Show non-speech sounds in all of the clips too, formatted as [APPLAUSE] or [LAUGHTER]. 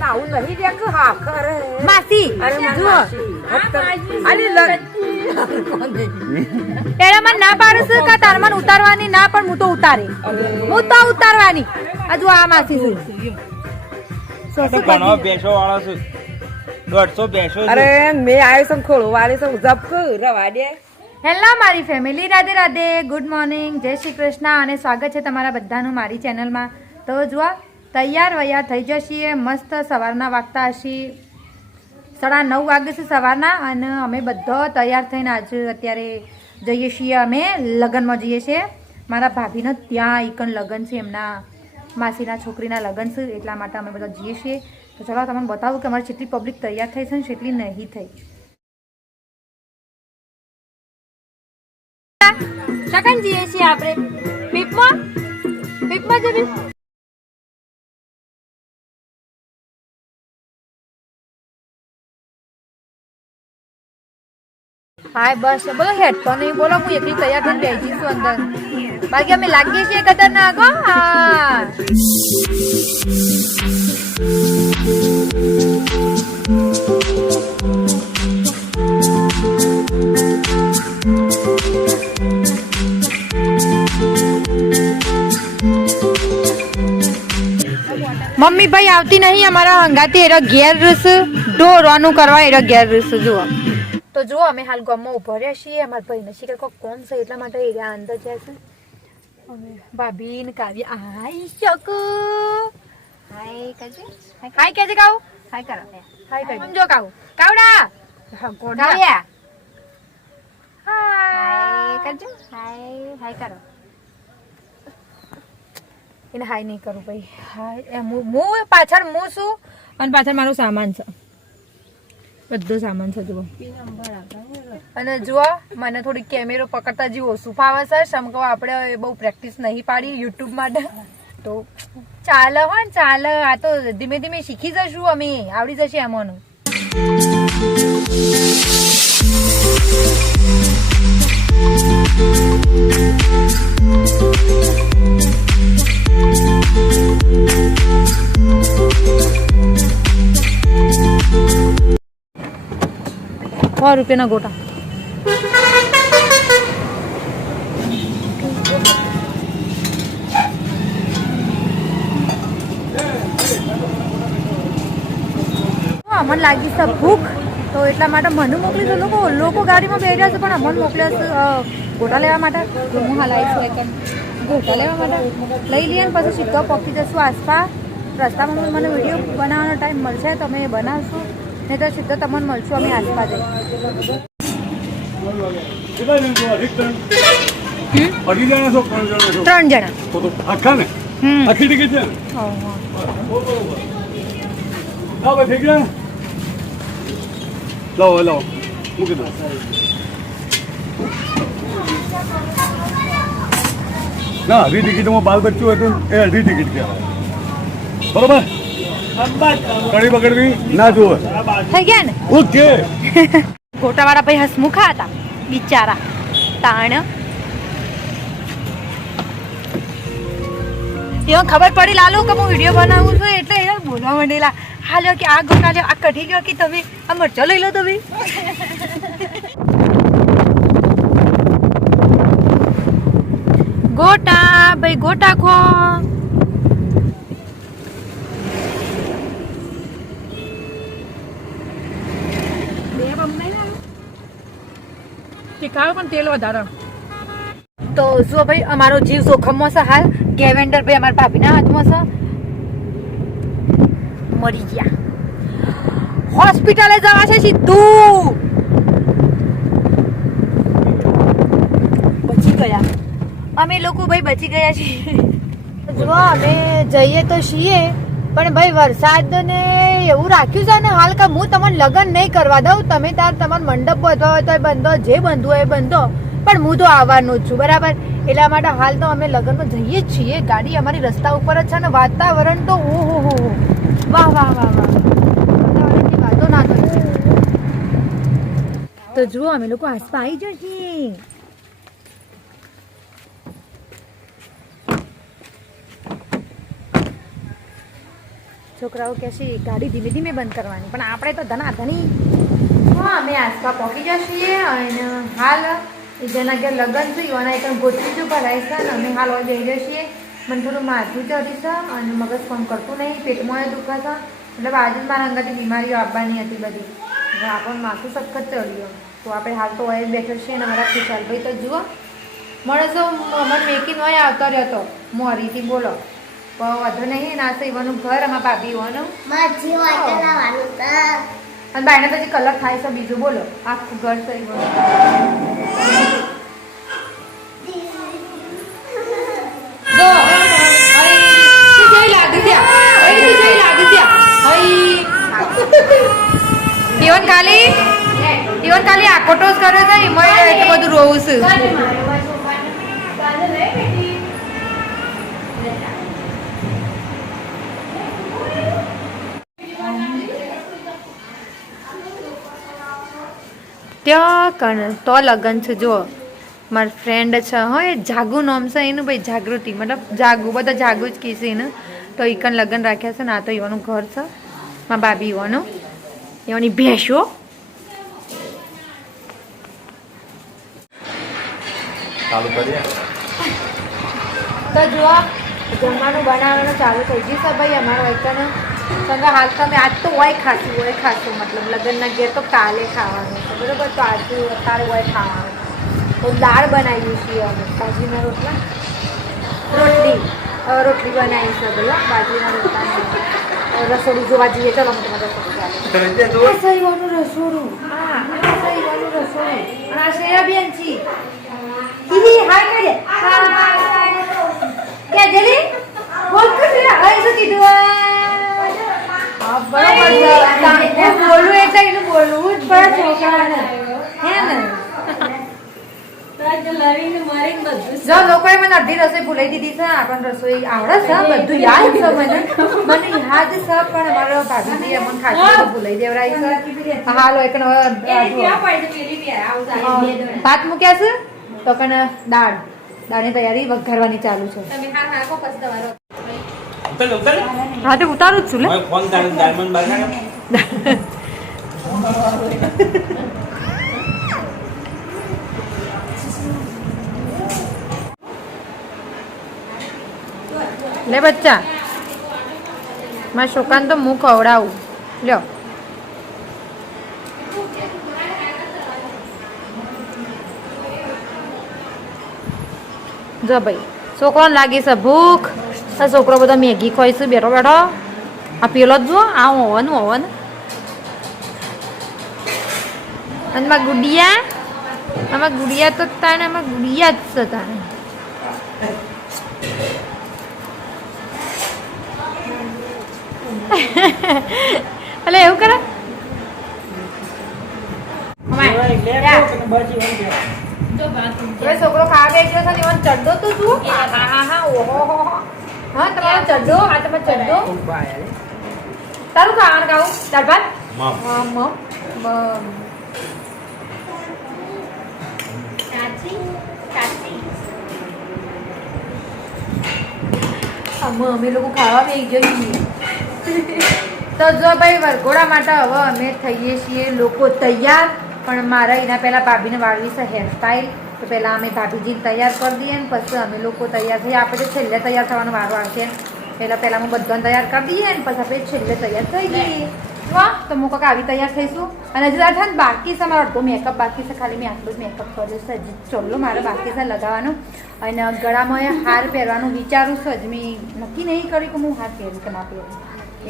પણ આવું નહીં કે હા માસી મને ના પાડે છે કે તાર મને ઉતારવાની? ના પણ હું તો ઉતારે. હું તો ઉતારવાની. હજુ આ માસી છે. ઘણો બેસો વાળો છું. દોઢસો બેસો અરે મેં આવ્યો છું ખોળો વાળી છું જપ રવા દે. હેલો મારી family Radhe Radhe. Good morning જય શ્રી કૃષ્ણ. અને સ્વાગત છે તમારા બધાનું મારી ચેનલમાં તો જુઓ તૈયાર વૈયાર થઈ જશીએ મસ્ત સવારના વાગતા હશી. સાડા નવ વાગે છે સવારના અને અમે બધો તૈયાર થઈને આજે અત્યારે જઈએ છીએ. અમે લગ્નમાં જઈએ છીએ. મારા ભાભીનો ત્યાં ઈકન લગ્ન છે, એમના માસીના છોકરીના લગ્ન છે, એટલા માટે અમે બધા જઈએ છીએ. તો ચલો, તમને બતાવું કે અમારે જેટલી પબ્લિક તૈયાર થઈ છે ને જેટલી નહીં થઈ. શકન જઈએ છીએ આપણે? પીપમાં? પીપમાં જવી હાય, બસ. બોલો હેડ તો નહીં બોલો, હું એકલી તૈયાર થઈને બેસી છું અંદર. બાકી અમે લાગીએ છીએ ખતરનાક ના હા. મમ્મી ભાઈ આવતી નહીં, અમારા હંગાતી એરો ઘેર રસ ઢોરવાનું કરવા એરો ઘેર રસ, જુઓ. તો જો અમે હાલ ગામમાં ઊભા રહ્યા છીએ. અમારા ભાઈને શીખર કોઈ કોમ છે એટલા માટે એ અંદર જાય છે. અમે ભાભી ને કાવ્ય. આઈ શકો. હાય કહેજે હાય કહેજે કાવ હાય કરો. હાય કાવ સમજો કાવ કાવડા હા હાય હાય કરજો હાય હાય કરો. એને હાય નહીં કરું ભાઈ. હાય હું પાછળ હું છું અને પાછળ મારો સામાન છે. બધો સામાન છે, જુઓ. અને જુઓ, મને થોડી કેમેરો પકડતા જીવો. ઓછું ફાવે છે સમકો આપણે બહુ પ્રેક્ટિસ નહીં પાડી યુટ્યુબ માટે. તો ચાલે હો ને, ચાલે. આ તો ધીમે ધીમે શીખી જશું અમે. આવડી જશે એમાંનું સો રૂપિયાના ગોટા હા, મને લાગી છે ભૂખ. તો એટલા માટે મને મોકલી દો. લોકો લોકો ગાડીમાં બેઠ્યા છે પણ અમને મોકલ્યા છે ગોટા લેવા માટે. હું હાલ છું એકમ ગોટા લેવા માટે. લઈ લઈએ ને પછી સીધો પહોંચી જશું આસપાસ. રસ્તામાં મને વીડિયો બનાવવાનો ટાઈમ મળશે તો અમે બનાવશું. નહીં તો સીધો તમને મળશું અમે આસપાસ. છો? ત્રણ જણા છો? આખા ને? આખી ટિકિટ છે હા. ભાઈ ઠીક ગયા લાવો લાવો. મૂકી દો. ના અઢી ટિકિટમાં બાલ બચ્ચું હતું એ અઢી ટિકિટ કહેવાય. બરોબર? કડી પકડવી ના? જુઓ થઈ ગયા ને ઓકે. ગોટાવાળા ભાઈ હસમુખા હતા બિચારા. તાણ. એવો ખબર પડી લાલો કે હું વીડિયો બનાવું છું એટલે એ બોલવા માંડેલા. હા લ્યો કે આ ગોટા લ્યો આ કઢી લ્યો કે તમે આ મરચો લઈ લો તમે. ગોટા ભાઈ ગોટા ખો. ટીકાવ પણ તેલ વધારે. તો જો ભાઈ અમારો જીવ જોખમમાં છે હાલ. ગેવેન્ડર ભાઈ અમારા ભાભીના હાથમાં છે. મરી ગયા. હોસ્પિટલે જવા છે સીધું. બચી ગયા. અમે લોકો ભાઈ બચી ગયા છીએ. જો અમે જઈએ તો છીએ પણ ભાઈ વરસાદ ને એવું રાખ્યું છે ને હાલ કે હું તમને લગ્ન નહીં કરવા દઉં. તમે તાર તમારો મંડપ બધો હોય તો એ બંધો, જે બંધો હોય એ બંધો. પણ હું તો આવવાનું જ છું, બરાબર? એટલા માટે હાલ તો અમે લગ્નમાં જઈએ જ છીએ. ગાડી અમારી રસ્તા ઉપર જ છે ને વાતાવરણ તો ઓ હો હો વાહ વાહ વાહ વાહ. વાતાવરણની વાતો ના તો જુઓ, અમે લોકો આસપાસ આવી જઈએ છોકરાઓ કહે છે, ગાડી ધીમે ધીમે બંધ કરવાની. પણ આપણે તો ધના ધણી હા, અમે આસપા પહોંચી જઈએ અને હાલ જેના ઘેર લગ્ન થયું અને એક ગોતરી જો ભરાય છે અને અમે હાલ જઈ જઈએ મને થોડું માથું ચડી છે અને મગજ ફોન કરતું નહીં, પેટમાં દુખા છે. એટલે બાજુ મારા અંગાથી બીમારીઓ આવવાની હતી બધી. આપણને માથું સખત ચડ્યું તો આપણે હાલ તો હોય બેઠો છીએ અને મારા ખુશાલભાઈ તો જુઓ. મળે તો મને મેકીન હોય આવતો રહ્યો હતો મોરીથી બોલો. વધુ નહીં ના ઈવાનું ઘર અમારા ભાભી હોવાનું માજી વાટે લાવવાનું તા. અને બાયને તો જે કલર થાય છે બીજું બોલો. આખું ઘર ઈવાનું. તું ઈવન ખાલી ઈવન ખાલી આકોટો જ કરે છે એમાં એટલું બધું રોવું છું. ત્યાં કણ તો લગ્ન છે જો મારી ફ્રેન્ડ છે હા એ જાગુ નામ છે એનું ભાઈ જાગૃતિ મતલબ જાગુ બધા જાગુ જ કહીશ એનું. તો એ કણ લગ્ન રાખ્યા છે ને આ તો એવાનું ઘર છે મારા ભાભી એવાનું એવાની ભેંસો તો જુઓ જમવાનું બનાવવાનું ચાલુ થઈ ગયું છે ભાઈ અમારા વૈકન સંગા હાલ તમે આજ તો હોય ખાશું હોય ખાશું મતલબ લગ્નના ઘેર તો કાલે ખાવાનું છે. બરાબર? તો આજે અત્યારે હોય ખાવાનું. તો દાળ બનાવી છીએ અમે. બાજરીના રોટલા. રોટલી. રોટલી બનાવી છે બોલો બાજરીના રોટલા રસોડું જોવા જઈએ. ચલો હું તમારે રસોડું ચાલે. રસોડું. હા. આ રસોડું. અને આ શેરાબેન છી. હી હી હાય કરે કે જેલી બોલ કે શ્રેયા. હવે શું કીધું? હા બરોબર છે. હું બોલું એટલે એનું બોલવું જ પડે છોકરાને. હે ને? જો લોકોએ મને અડધી રસોઈ ભૂલાઈ દીધી છે આપણને રસોઈ આવડે છે બધું યાદ છે મને. મને યાદ છે પણ મારો ભાભીજી અમને ખાસી ભૂલાઈ દેવરાય છે. હાલો એક ભાત મૂક્યા છે? તો કને દાળ. દાળની તૈયારી વઘારવાની ચાલુ છે. ઉતર ઉતર હા તે ઉતારું જ છું લે. ફોન તારું ડાયમંડ બગાડે લે બચ્ચા. મારા છોકરાને તો હું ખવડાવું લ્યો. જો ભાઈ છોકરાને લાગી છે ભૂખ. આ છોકરો બધો મેગી ખોઈ છે બેઠો બેઠો આ પેલો જ જુઓ આ ઓવન ઓવન અને માં ગુડિયા આમાં ગુડિયા તો તાણે આમાં ગુડિયા જ છે તાણે એટલે એવું કરે છોકરો ખાવા બેઠો છે ને ચડ્ડો તો જુઓ હા હા હા ઓહો હો તમારો ચડ્ડો આ તમારો ચડ્ડો તારું ખાવાનું ખાવું દાળ ભાત હા મમ. મમ. અમે લોકો ખાવા બેસી જઈએ તો જો ભાઈ વરઘોડા માટે હવે અમે થઈએ છીએ લોકો તૈયાર પણ મારા એના પહેલાં ભાભીને વાળવી છે હેરસ્ટાઈલ તો પહેલાં અમે ભાભીજીને તૈયાર કરી દઈએ ને પછી અમે લોકો તૈયાર થઈએ. આપણે છેલ્લે તૈયાર થવાનો વારો આવશે. પહેલાં પહેલાં હું બધાને તૈયાર કરી દઈએ ને પછી આપણે છેલ્લે તૈયાર થઈ જઈએ. વાહ. તો હું કાંક આવી તૈયાર થઈશું. અને હજુ ને બાકી છે મારો અડધો મેકઅપ બાકી છે ખાલી મેં આટલું જ મેકઅપ કર્યું છે. હજી ચોલ્લો મારે બાકી છે લગાવવાનું. અને ગળામાં હાર પહેરવાનું વિચારું છું. હજી મેં નક્કી નહીં કર્યું કે હું હાર પહેરું કે ના પહેરું.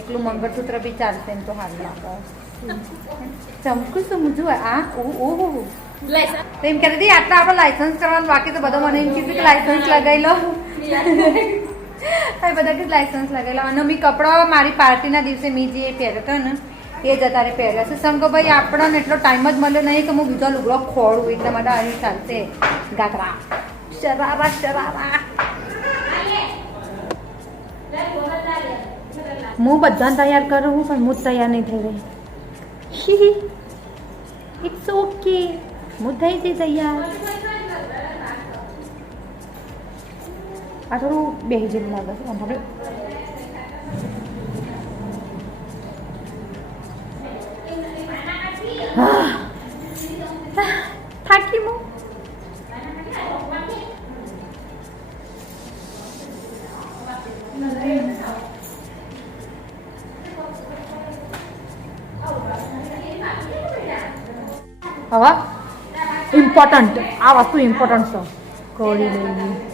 એકલું મંગળસૂત્ર બી ચાલશે ને તો હાર લાગે. ચમકું સમજુ આ ઓહો ઓ તો એમ કહેતી હતી આટલા આપણે લાયસન્સ કરવાનું બાકી તો બધો મને એમ કીધું કે લાયસન્સ લગાવી લો. એ બધા કે લાયસન્સ લગાવી લો. અને મેં કપડાં મારી પાર્ટીના દિવસે મેં જે પહેર્યો હતો ને એ જ અત્યારે પહેર્યા છે. શંકરભાઈ આપણને એટલો ટાઈમ જ મળ્યો નહીં કે હું બીજો લુગડો ખોડું એટલા માટે અહીં ચાલશે ગાતરા શરારા શરારા હું બધાને તૈયાર કરું પણ હું જ તૈયાર નહીં થઈ રહી. ઇટ્સ ઓકે મુદ્દાઈથી તૈયાર. આ થોડું બે જેવું લાગે છે આપણે થાકી મો. હવા? ઇમ્પોર્ટન્ટ આ વસ્તુ ઇમ્પોર્ટન્ટ છે કોળી લઈ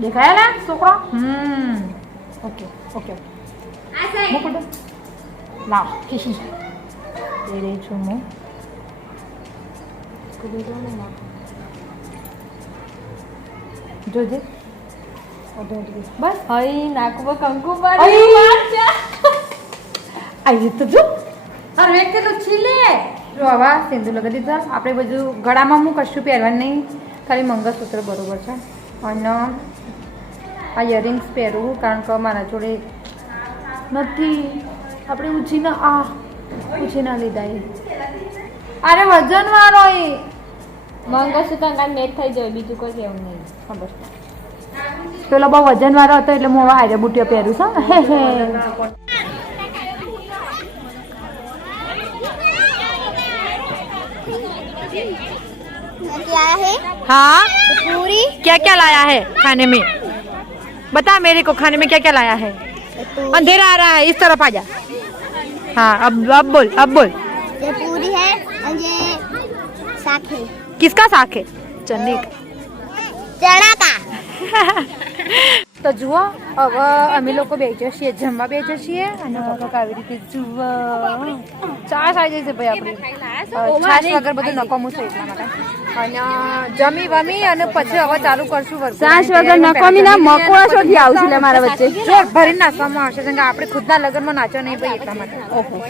દેખાયેલા છોકરો હમ ઓકે ઓકે મૂકું દે લાવ ખીસી દે રહી છું હું કુદી દો ને લાવ. જોજે. બસ. હઈ નાકમાં કંકુ આવી તો જો. અરે તો છીલે. જો આવા સિંધુ લગાવી દીધા. આપણે બધું ગળામાં હું કશું પહેરવાનું નહીં. ખાલી મંગળસૂત્ર બરોબર છે. અને આ ઇયરિંગ્સ પહેરવું કારણ કે મારા જોડે નથી. આપણે ઉછીના આ ઉછીના લીધા એ. અરે વજન વાળો એ. મંગળસૂત્ર કાંઈ મેચ થઈ જાય બીજું કોઈ કેવું નહીં. ખબર પેલો બહુ વજન વાળો હતો એટલે હું હવે હારે બુટીઓ પહેરું છું હે હે क्या है हाँ पूरी क्या क्या लाया है खाने में बता मेरे को खाने में क्या क्या लाया है अंधेरा आ रहा है इस तरफ आ जा हाँ अब अब बोल अब बोल ये पूरी है और ये साग है किसका साग है चने का [LAUGHS] તો જુઓ હવે અમે લોકો બે જઈએ જમવા બે જઈએ અને હવે આવી રીતે જુઓ. ચાસ આવી જશે ભાઈ આપણે. છાસ વગર બધું નકામું થઈ એટલા માટે. અને જમી વમી અને પછી હવે ચાલુ કરશું છાસ વગર નકામી ના મકોળા શોધી આવશે મારા વચ્ચે. જો ભરી નાખવામાં આવશે કારણ કે આપણે ખુદના લગ્નમાં નાચો નહીં ભાઈ એટલા માટે. ઓહો.